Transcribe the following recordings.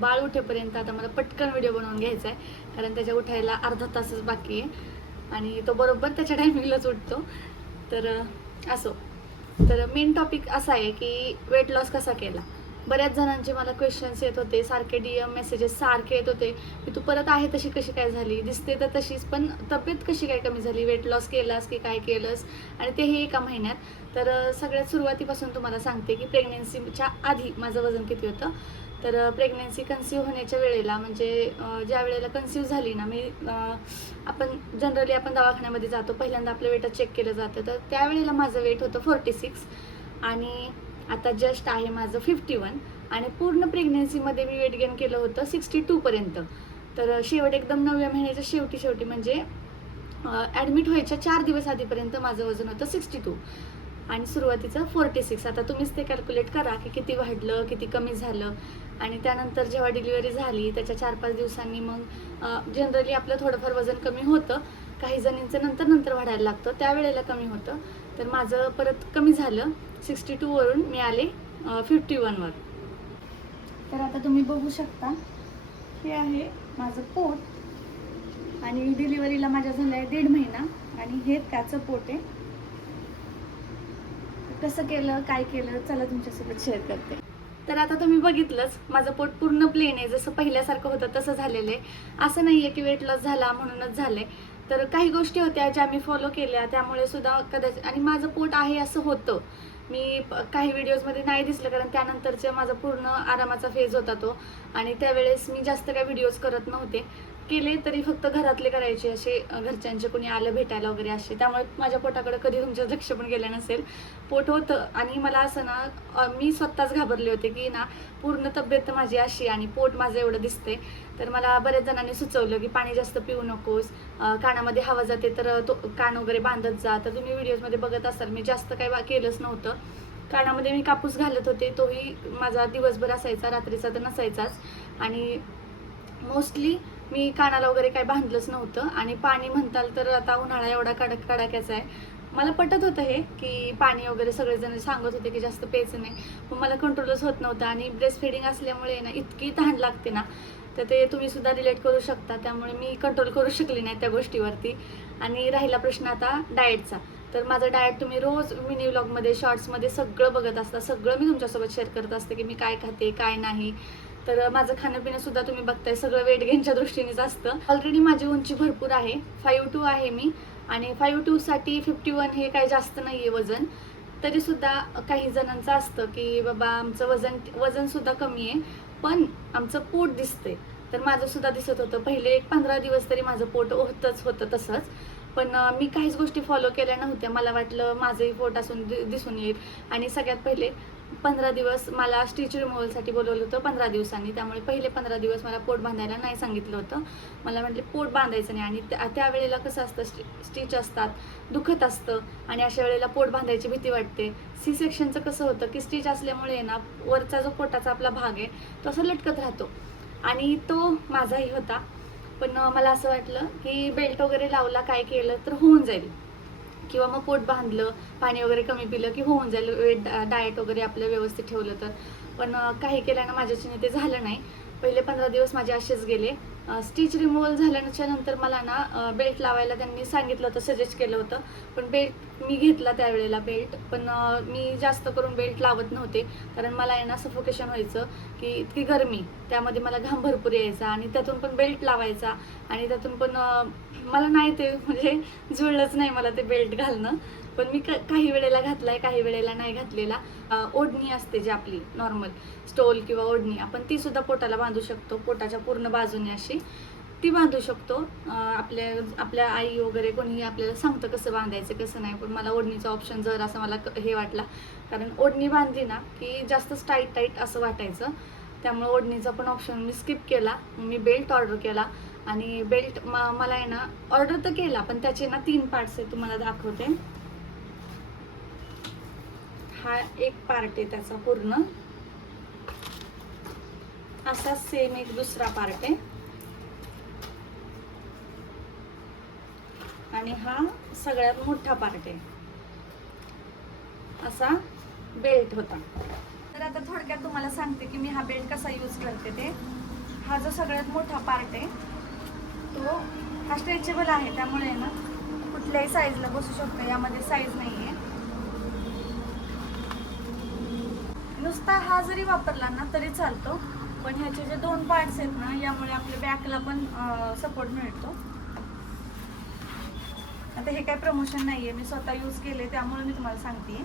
बाळ उठेपर्यंत आता मला पटकन व्हिडिओ बनवून घ्यायचा आहे, कारण त्याच्या उठायला अर्धा तासच बाकी आहे आणि तो बरोबर त्याच्या टायमिंगलाच उठतो. तर असो, तर मेन टॉपिक असा आहे की वेट लॉस कसा केला. बऱ्याच जणांचे मला क्वेश्चन्स येत होते, सारखे DM मेसेजेस सारखे येत होते की तू परत आहे तशी कशी काय झाली, दिसते तर तशीच, पण तब्येत कशी काय कमी झाली, वेट लॉस केलास की काय केलंस, आणि तेही एका महिन्यात. तर सगळ्यात सुरुवातीपासून तुम्हाला सांगते की प्रेग्नेन्सीच्या आधी माझं वजन किती होतं. तर प्रेग्नेन्सी कन्सीव्ह होण्याच्या वेळेला, म्हणजे ज्या वेळेला कन्सीव्ह झाली ना मी, आपण जनरली दवाखान्यामध्ये जातो, पहिल्यांदा आपलं वेट चेक केलं जातं. तर त्यावेळेला माझं वेट होतं 46 आणि आता जस्ट आहे माझं 51. आणि पूर्ण प्रेग्नेन्सीमध्ये मी वेट गेन केलं होतं 62पर्यंत. तर शेवट एकदम 9व्या महिन्याच्या शेवटी म्हणजे ॲडमिट व्हायच्या 4 दिवस आधीपर्यंत माझं वजन होतं 62 आणि सुरुवातीचं 46. आता तुम्हीच ते कॅल्क्युलेट करा की किती वाढलं, किती कमी झालं. आणि त्यानंतर जेव्हा डिलिव्हरी झाली त्याच्या 4-5 दिवसांनी मग जनरली आपलं थोडंफार वजन कमी होतं, काही जणींचं नंतर वाढायला लागतं, त्यावेळेला कमी होतं. तर माझं परत कमी झालं, 62वरून मी आले 51वर. तर आता तुम्ही बघू शकता, हे आहे माझं पोट आणि डिलिव्हरीला माझ्या झालं आहे 1.5 महिना आणि हे त्याचं पोट आहे. कसं केलं, काय केलं, चला तुमच्यासोबत शेअर करते. तर आता तुम्ही बघितलंच, माझं पोट पूर्ण प्लेन आहे, जसं पहिल्यासारखं होतं तसं झालेलं आहे. असं नाही आहे की वेट लॉस झाला म्हणूनच झालं आहे. तर काही गोष्टी होत्या ज्या मी फॉलो केल्या, त्यामुळे सुद्धा कदाचित, आणि माझं पोट आहे असं होतं. मी काही व्हिडिओजमध्ये नाही दिसलं, कारण त्यानंतरचं माझा पूर्ण आरामाचा फेज होता तो, आणि त्यावेळेस मी जास्त काही व्हिडिओज करत नव्हते. केले तरी फक्त घरातले करायचे, असे घरच्यांचे कोणी आलं भेटायला वगैरे असे, त्यामुळे माझ्या पोटाकडे कधी तुमचं लक्ष पण गेलं नसेल. पोट होतं आणि मला असं ना, मी स्वतःच घाबरले होते की ना, पूर्ण तब्येत माझी अशी आणि पोट माझं एवढं दिसते. तर मला बऱ्याच जणांनी सुचवलं की पाणी जास्त पिऊ नकोस, कानामध्ये हवा जाते तर तो कान वगैरे बांधत जा. तर तुम्ही व्हिडिओजमध्ये बघत असाल, मी जास्त काही केलंच नव्हतं. कानामध्ये मी कापूस घालत होते, तोही माझा दिवसभर असायचा, रात्रीचा तर नसायचाच. आणि मोस्टली मी कानाला वगैरे काही बांधलंच नव्हतं. आणि पाणी म्हणताल तर आता उन्हाळा एवढा कडाक्याचा आहे, मला पटत होतं हे की पाणी वगैरे सगळेजण सांगत होते की जास्त प्यायचं नाही, पण मला कंट्रोलच होत नव्हतं. आणि ब्रेस्ट फीडिंग असल्यामुळे ना इतकी तहान लागते ना, तर ते तुम्ही सुद्धा रिलेट करू शकता, त्यामुळे मी कंट्रोल करू शकले नाही त्या गोष्टीवरती. आणि राहिला प्रश्न आता डाएटचा, तर माझं डाएट तुम्ही रोज मिनी व्लॉगमध्ये, शॉर्ट्समध्ये सगळं बघत असता, सगळं मी तुमच्यासोबत शेअर करत असते की मी काय खाते काय नाही. तर माझं खाणंपिणं सुद्धा तुम्ही बघताय, सगळं वेट गेनच्या दृष्टीनेच असतं. ऑलरेडी माझी उंची भरपूर आहे, 5'2" आहे मी, आणि 5'2" 51 हे काही जास्त नाही आहे वजन. तरीसुद्धा काही जणांचं असतं की बाबा आमचं वजन सुद्धा कमी आहे, पण आमचं पोट दिसतंय. तर माझं सुद्धा दिसत होतं. पहिले 15 दिवस तरी माझं पोट होतं तसंच, पण मी काहीच गोष्टी फॉलो केल्या नव्हत्या. मला वाटलं माझंही पोट असून दिसून येईल. आणि सगळ्यात पहिले 15 दिवस मला स्टिच रिमूव्हलसाठी बोलवलं होतं 15 दिवसांनी, त्यामुळे पहिले 15 दिवस मला पोट बांधायला नाही सांगितलं होतं. मला म्हटले पोट बांधायचं नाही. आणि त्यावेळेला कसं असतं, स्टिच असतात, दुखत असतं, आणि अशा वेळेला पोट बांधायची भीती वाटते. सी सेक्शनचं कसं होतं की स्टिच असल्यामुळे ना, वरचा जो पोटाचा आपला भाग आहे तो असं लटकत राहतो, आणि तो माझाही होता. पण मला असं वाटलं की बेल्ट वगैरे लावला, काय केलं तर होऊन जाईल, किंवा मग पोट बांधलं, पाणी वगैरे कमी पिलं की होऊन जाईल, वेट डाएट वगैरे आपलं व्यवस्थित ठेवलं तर. पण काही केल्यानं माझ्याच्याने ते झालं नाही. पहिले 15 दिवस माझे असेच गेले. स्टिच रिमूव्हल झाल्याच्या नंतर मला ना बेल्ट लावायला त्यांनी सांगितलं होतं, सजेस्ट केलं होतं, पण बेल्ट मी घेतला त्यावेळेला बेल्ट. पण मी जास्त करून बेल्ट लावत नव्हते, कारण मला आहे ना सफोकेशन व्हायचं, की इतकी गरमी, त्यामध्ये मला घाम भरपूर यायचा, आणि त्यातून पण बेल्ट लावायचा, आणि त्यातून पण मला नाही ते, म्हणजे जुळलंच नाही मला ते बेल्ट घालणं. पण मी काही वेळेला घातलाय, काही वेळेला नाही घातलेला. ओढणी असते जी आपली नॉर्मल स्टोल किंवा ओढणी, आपण ती सुद्धा पोटाला बांधू शकतो, पोटाच्या पूर्ण बाजूने अशी ती बांधू शकतो. आपल्या आई वगैरे कोणीही आपल्याला सांगतं कसं बांधायचं कसं नाही, पण मला ओढणीचा ऑप्शन जर असं मला हे वाटला, कारण ओढणी बांधली ना की जास्तच टाईट असं वाटायचं, त्यामुळे ओढणीचा पण ऑप्शन मी स्किप केला. मी बेल्ट ऑर्डर केला, आणि बेल्ट मला आहे ना, ऑर्डर तर केला, पण त्याचे ना 3 पार्ट्स आहे, तुम्हाला दाखवते. हा एक पार्ट आहे त्याचा पूर्ण असा, सेम एक दुसरा पार्ट आहे, आणि हा सगळ्यात मोठा पार्ट आहे. असा बेल्ट होता. तर आता थोडक्यात तुम्हाला सांगते की मी हा बेल्ट कसा यूज करते ते. हा जो सगळ्यात मोठा पार्ट आहे तो हा स्ट्रेचेबल आहे, त्यामुळे ना कुठल्याही साईजला बसू शकतो. यामध्ये साईज नाही आहे. नुसता हा जरी वापरला ना तरी चालतो, पण ह्याचे जे 2 पार्ट्स आहेत ना यामुळे आपल्या बॅकला पण सपोर्ट मिळतो. आता हे काय प्रमोशन नाही आहे, मी स्वतः यूज केले त्यामुळे मी तुम्हाला सांगते.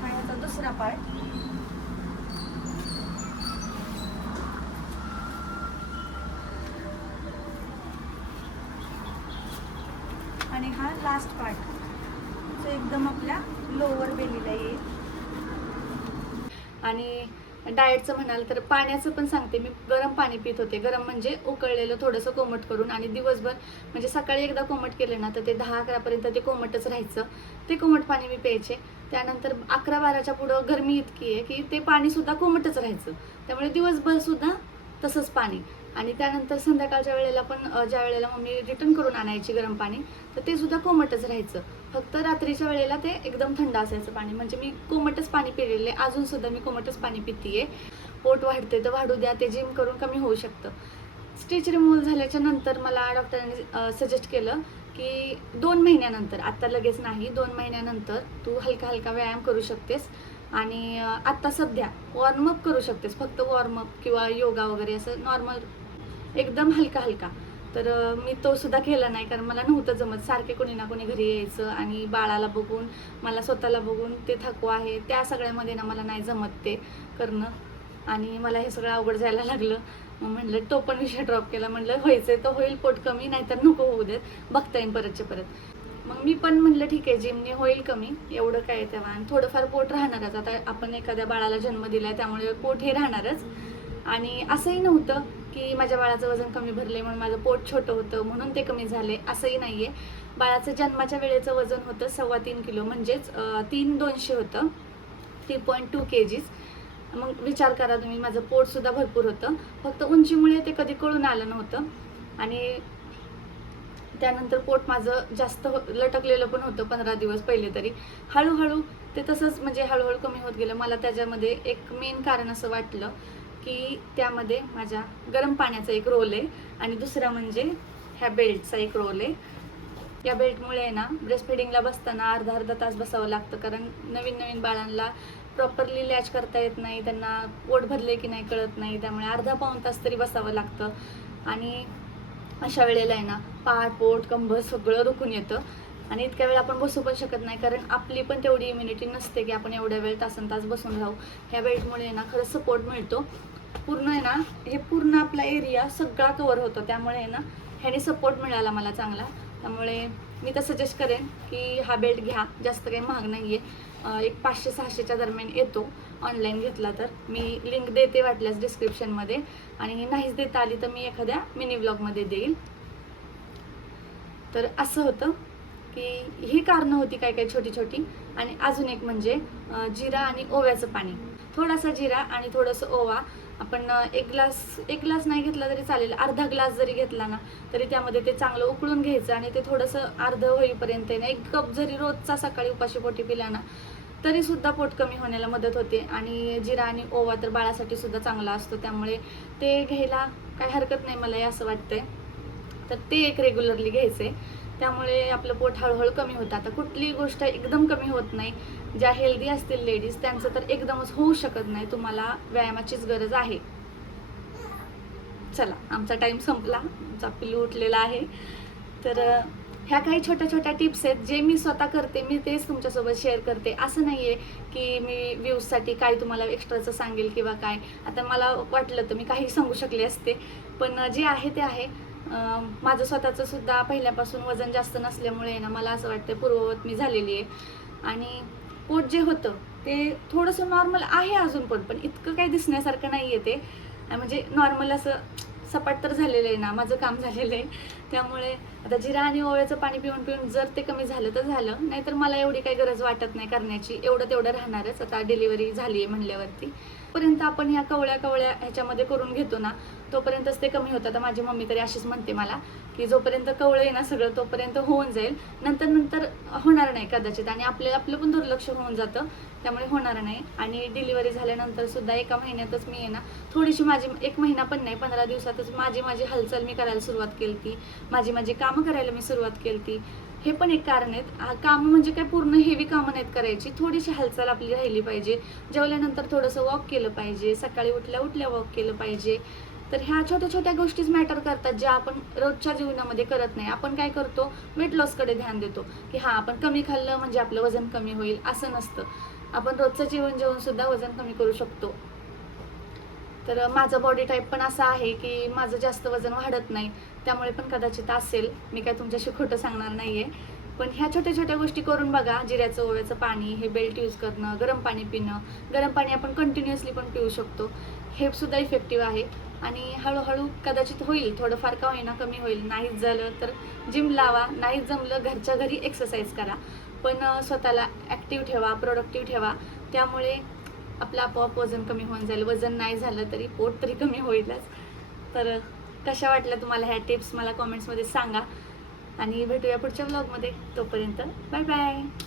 हा याचा दुसरा पार्ट. आणि हा लास्ट पार्ट जो एकदम आपल्या लोअर बेलीला येईल. आणि डाएटचं म्हणाल तर पाण्याचं पण सांगते. मी गरम पाणी पित होते. गरम म्हणजे उकळलेलं थोडंसं कोमट करून, आणि दिवसभर म्हणजे सकाळी एकदा कोमट केलं ना तर ते 10-11पर्यंत ते कोमटच राहायचं. ते कोमट पाणी मी प्यायचे. त्यानंतर 11-12च्या पुढं गरमी इतकी आहे की ते पाणीसुद्धा कोमटच राहायचं. त्यामुळे दिवसभरसुद्धा तसंच पाणी. आणि त्यानंतर संध्याकाळच्या वेळेला पण ज्या वेळेला मम्मी रिटर्न करून आणायची गरम पाणी तर ते सुद्धा कोमटच राहायचं. फक्त रात्रीच्या वेळेला ते एकदम थंड असायचं पाणी. म्हणजे मी कोमटच पाणी पिलेले, अजूनसुद्धा मी कोमटच पाणी पितीये. पोट वाढते तर वाढू द्या, ते जिम करून कमी होऊ शकतं. स्टिच रिमूव्हल झाल्याच्या नंतर मला डॉक्टरांनी सजेस्ट केलं की 2 महिन्यानंतर, आत्ता लगेच नाही, 2 महिन्यानंतर तू हलका हलका व्यायाम करू शकतेस. आणि आत्ता सध्या वॉर्मअप करू शकतेस, फक्त वॉर्मअप किंवा योगा वगैरे असं नॉर्मल एकदम हलका हलका. तर मी तो सुद्धा केला नाही, कारण मला नव्हतं जमत. सारखे कोणी ना कोणी घरी यायचं आणि बाळाला बघून मला स्वतःला बघून ते थकवा आहे, त्या सगळ्यामध्ये ना मला नाही जमत ते करणं. आणि मला हे सगळं अवघड जायला लागलं. मग म्हटलं तो पण विषय ड्रॉप केला. म्हटलं व्हायचं तर होईल पोट कमी, नाहीतर नको होऊ देत, बघता येईल परतच्या परत. मग मी पण म्हटलं ठीक आहे, जिमने होईल कमी, एवढं काय तेव्हा. आणि थोडंफार पोट राहणारच. आता आपण एखाद्या बाळाला जन्म दिला आहे त्यामुळे पोट हे राहणारच. आणि असंही नव्हतं की माझ्या बाळाचं वजन कमी भरले म्हणून माझं पोट छोटं होतं म्हणून ते कमी झाले, असंही नाही आहे. बाळाचं जन्माच्या वेळेचं वजन होतं 3.25 किलो, म्हणजेच 3,200 होतं, 3.2 kgs. मग विचार करा तुम्ही, माझं पोटसुद्धा भरपूर होतं. फक्त उंचीमुळे ते कधी कळून आलं नव्हतं. आणि त्यानंतर पोट माझं जास्त लटकलेलं पण होतं 15 दिवस पहिले तरी. हळूहळू ते तसंच म्हणजे हळूहळू कमी होत गेलं. मला त्याच्यामध्ये एक मेन कारण असं वाटलं की त्यामध्ये माझ्या गरम पाण्याचा एक रोल आहे, आणि दुसरा म्हणजे ह्या बेल्टचा एक रोल आहे. या बेल्टमुळे आहे ना ब्रेस्ट फिडिंगला बसताना अर्धा तास बसावं लागतं, कारण नवीन बाळांना प्रॉपरली लॅच करता येत नाही, त्यांना पोट भरले की नाही कळत नाही, त्यामुळे अर्धा-पाऊण तास तरी बसावं लागतं. आणि अशा वेळेला आहे ना पाठ, पोट, कंबर सगळं दुखून येतं. आणि इतक्या वेळ आपण बसू पण शकत नाही, कारण आपली पण तेवढी इम्युनिटी नसते की आपण एवढ्या वेळ तासन-तास बसून राहू. ह्या बेल्टमुळे ना खरंच सपोर्ट मिळतो. पूर्ण आहे ना, हे पूर्ण आपला एरिया सगळा कवर होतो. त्यामुळे आहे ना ह्याने सपोर्ट मिळाला मला चांगला. त्यामुळे मी तर सजेस्ट करेन की हा बेल्ट घ्या. जास्त काही महाग नाही आहे, एक 500-600च्या दरम्यान येतो ऑनलाईन घेतला तर. मी लिंक देते वाटल्यास डिस्क्रिप्शनमध्ये, आणि नाहीच देता आली तर मी एखाद्या मिनी व्लॉगमध्ये देईल. तर असं होतं की ही कारणं होती काय काय छोटी छोटी. आणि अजून एक म्हणजे जिरा आणि ओव्याचं पाणी. थोडासा जिरा आणि थोडंसं ओवा. आपण एक ग्लास नाही घेतला तरी चालेल, अर्धा ग्लास जरी घेतला ना तरी त्यामध्ये ते चांगलं उकळून घ्यायचं. आणि ते थोडंसं अर्धं होईपर्यंत ना 1 कप जरी रोजचा सकाळी उपाशी पोटी पिला ना तरीसुद्धा पोट कमी होण्याला मदत होते. आणि जिरा आणि ओवा तर बाळासाठी सुद्धा चांगला असतो, त्यामुळे ते घ्यायला काही हरकत नाही मला असं वाटतंय. तर ते एक रेग्युलरली घ्यायचे, त्यामुळे आपलं पोट हळूहळू कमी होतं. आता कुठलीही गोष्ट एकदम कमी होत नाही. ज्या हेल्दी असतील लेडीज त्यांचं तर एकदमच होऊ शकत नाही. तुम्हाला व्यायामाचीच गरज आहे. चला, आमचा टाईम संपला, आमचा पिल्लू उठलेला आहे. तर ह्या काही छोट्या छोट्या टिप्स आहेत जे मी स्वतः करते, मी तेच तुमच्यासोबत शेअर करते. असं नाही आहे की मी व्ह्यूजसाठी काय तुम्हाला एक्स्ट्राचं सांगेल किंवा काय. आता मला वाटलं तर मी काही सांगू शकले असते, पण जे आहे ते आहे. माझं स्वतःचं सुद्धा पहिल्यापासून वजन जास्त नसल्यामुळे ना मला असं वाटतं पूर्ववत मी झालेली आहे. आणि पोट जे होतं ते थोडंसं नॉर्मल आहे अजून पण इतकं काही दिसण्यासारखं नाही आहे ते. म्हणजे नॉर्मल असं सपाट तर झालेलं आहे ना, माझं काम झालेलं आहे. त्यामुळे आता जिरा आणि ओव्याचं पाणी पिऊन पिऊन जर ते कमी झालं तर झालं, नाहीतर मला एवढी काही गरज वाटत नाही करण्याची. एवढं तेवढं राहणारच, आता डिलिव्हरी झाली आहे म्हणल्यावरती. जोपर्यंत आपण ह्या कवळ्या कवळ्या ह्याच्यामध्ये करून घेतो ना तोपर्यंतच ते कमी होतं. तर माझी मम्मी तरी अशीच म्हणते मला की जोपर्यंत कवळं आहे ना सगळं तोपर्यंत होऊन जाईल, नंतर नंतर होणार नाही कदाचित, आणि आपलं पण दुर्लक्ष होऊन जातं, त्यामुळे होणार नाही. आणि डिलिव्हरी झाल्यानंतर सुद्धा एका महिन्यातच मी आहे ना थोडीशी माझी, 1 महिना पण नाही 15 दिवसातच माझी हालचाल मी करायला सुरुवात केली ती, माझी कामं करायला मी सुरुवात केली ती. हे पण एक कारण आहेत. कामं म्हणजे काय पूर्ण हेवी कामं नाहीत करायची, थोडीशी हालचाल आपली राहिली पाहिजे. जेवल्यानंतर थोडंसं वॉक केलं पाहिजे, सकाळी उठल्या वॉक केलं पाहिजे. तर ह्या छोट्या छोट्या गोष्टीच मॅटर करतात ज्या आपण रोजच्या जीवनामध्ये करत नाही. आपण काय करतो, वेट लॉसकडे ध्यान देतो की हां आपण कमी खाल्लं म्हणजे आपलं वजन कमी होईल, असं नसतं. आपण रोजचं जेवण जेवून सुद्धा वजन कमी करू शकतो. तर माझं बॉडी टाईप पण असं आहे की माझं जास्त वजन वाढत नाही, त्यामुळे पण कदाचित असेल. मी काय तुमच्याशी खोटं सांगणार नाही आहे. पण ह्या छोट्या छोट्या गोष्टी करून बघा. जिऱ्याचं ओव्याचं पाणी, हे बेल्ट यूज करणं, गरम पाणी पिणं. गरम पाणी आपण कंटिन्युअसली पण पिऊ शकतो, हे सुद्धा इफेक्टिव्ह आहे. आणि हळूहळू कदाचित होईल, थोडंफार का होईना कमी होईल. नाहीच झालं तर जिम लावा, नाहीच जमलं घरच्या घरी एक्सरसाइज करा, पण स्वतःला ॲक्टिव्ह ठेवा, प्रोडक्टिव्ह ठेवा. त्यामुळे आपलं आपोआप वजन कमी होऊन जाईल. वजन नाही झालं तरी पोट तरी कमी होईलच. तर कशा वाटल्या तुम्हाला ह्या टिप्स मला कॉमेंट्समध्ये सांगा, आणि भेटूया पुढच्या व्लॉगमध्ये. तोपर्यंत बाय बाय.